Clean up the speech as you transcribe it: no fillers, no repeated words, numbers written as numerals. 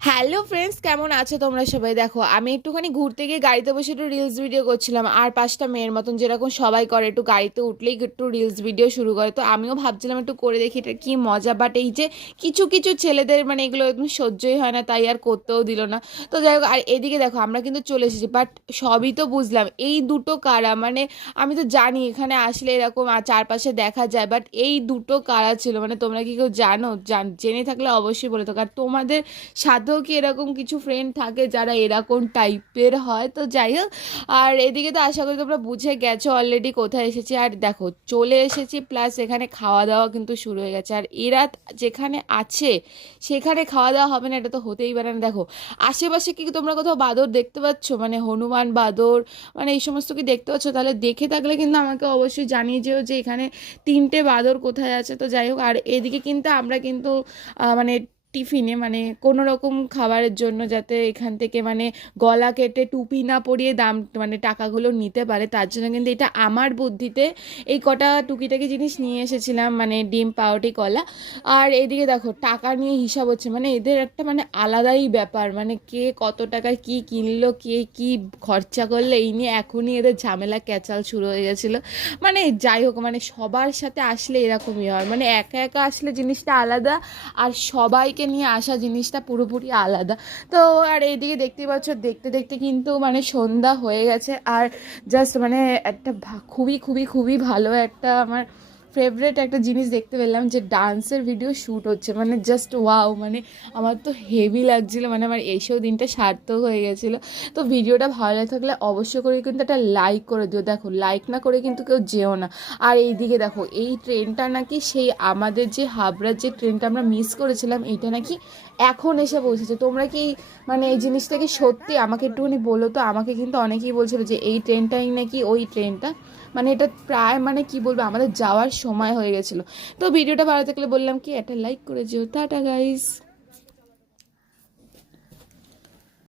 Hello friends, কেমন আছো তোমরা সবাই? দেখো, আমি একটুখানি ঘুরতে গিয়ে গাড়িতে বসে একটু রিলস ভিডিও করছিলাম, আর পাঁচটা মেয়ের মতন যেরকম সবাই করে, একটু গাড়িতে উঠলেই একটু রিলস ভিডিও শুরু করে। তো আমিও ভাবছিলাম একটু করে দেখি এটা কি মজা, বাট এই যে কিছু কিছু ছেলেদের মানে এগুলো একদম সহ্যই হয় না, তাই আর করতেও দিল না। তো যাই হোক, আর এদিকে দেখো আমরা কিন্তু চলে এসেছি, বাট সবই তো বুঝলাম এই দুটো কারা, মানে আমি তো জানি এখানে আসলে এরকম চারপাশে দেখা যায়, বাট এই দুটো কারা ছিল, মানে তোমরা কি কেউ জানো? জেনে থাকলে অবশ্যই বলে থাকো। আর তোমাদের সাথেও কি এরকম কিছু ফ্রেন্ড থাকে যারা এরকম টাইপের হয়? তো যাই হোক, আর এদিকে তো আশা করি তোমরা বুঝে গেছো অলরেডি কোথায় এসেছি। আর দেখো চলে এসেছি, প্লাস এখানে খাওয়া দাওয়া কিন্তু শুরু হয়ে গেছে। আর এরা যেখানে আছে সেখানে খাওয়া দাওয়া হবে না, এটা তো হতেই পারে না। দেখো আশেপাশে কি তোমরা কোথাও বাঁদর দেখতে পাচ্ছ? মানে হনুমান বাঁদর, মানে এই সমস্ত কি দেখতে পাচ্ছ? তাহলে দেখে থাকলে কিন্তু আমাকে অবশ্যই জানিয়ে যেও যে এখানে তিনটে বাঁদর কোথায় আছে। তো যাই হোক, আর এদিকে কিন্তু আমরা কিন্তু মানে টিফিনে মানে কোনো রকম খাবারের জন্য যাতে এখান থেকে মানে গলা কেটে টুপি না পরিয়ে দাম মানে টাকাগুলো নিতে পারে, তার জন্য কিন্তু এটা আমার বুদ্ধিতে এই কটা টুকিটাকি জিনিস নিয়ে এসেছিলাম, মানে ডিম, পাউরুটি, কলা। আর এদিকে দেখো টাকা নিয়ে হিসাব হচ্ছে, মানে এদের একটা মানে আলাদাই ব্যাপার, মানে কে কত টাকায় কি কিনলো, কে কি খরচা করলো, এই নিয়ে এখনই এদের ঝামেলা ক্যাচাল শুরু হয়ে গেছিলো। মানে যাই হোক, মানে সবার সাথে আসলে এরকমই হয়, মানে একা একা আসলে জিনিসটা আলাদা, আর সবাইকে নিয়ে আসা জিনিসটা পুরোপুরি আলাদা। তো আর এইদিকে দেখতেই পাচ্ছ, দেখতে দেখতে কিন্তু মানে সন্ধ্যা হয়ে গেছে। আর জাস্ট মানে একটা খুবই খুবই খুবই ভালো একটা আমার ফেভারেট একটা জিনিস দেখতে পেলাম, যে ডান্সের ভিডিও শ্যুট হচ্ছে, মানে জাস্ট ওয়াও, মানে আমার তো হেভি লাগছিলো, মানে আমার এইসব দিনটা সার্থক হয়ে গেছিলো। তো ভিডিওটা ভালো লাগে থাকলে অবশ্যই করে কিন্তু একটা লাইক করে দিও। দেখো লাইক না করে কিন্তু কেউ যেও না। আর এইদিকে দেখো এই ট্রেনটা নাকি সেই আমাদের যে হাবড়ার যে ট্রেনটা আমরা মিস করেছিলাম, এইটা নাকি এখন এসে পৌঁছেছে। তোমরা কি মানে এই জিনিসটা কি সত্যি? আমাকে একটুখানি বলো তো। আমাকে কিন্তু অনেকেই বলছিল যে এই ট্রেনটাই নাকি ওই ট্রেনটা, মানে এটা প্রায় মানে কি বলবো, আমাদের যাওয়ার সময় হয়ে গেছিলো। তো ভিডিওটা ভালো থাকলে বললাম কি একটা লাইক করে যেও। Tata guys.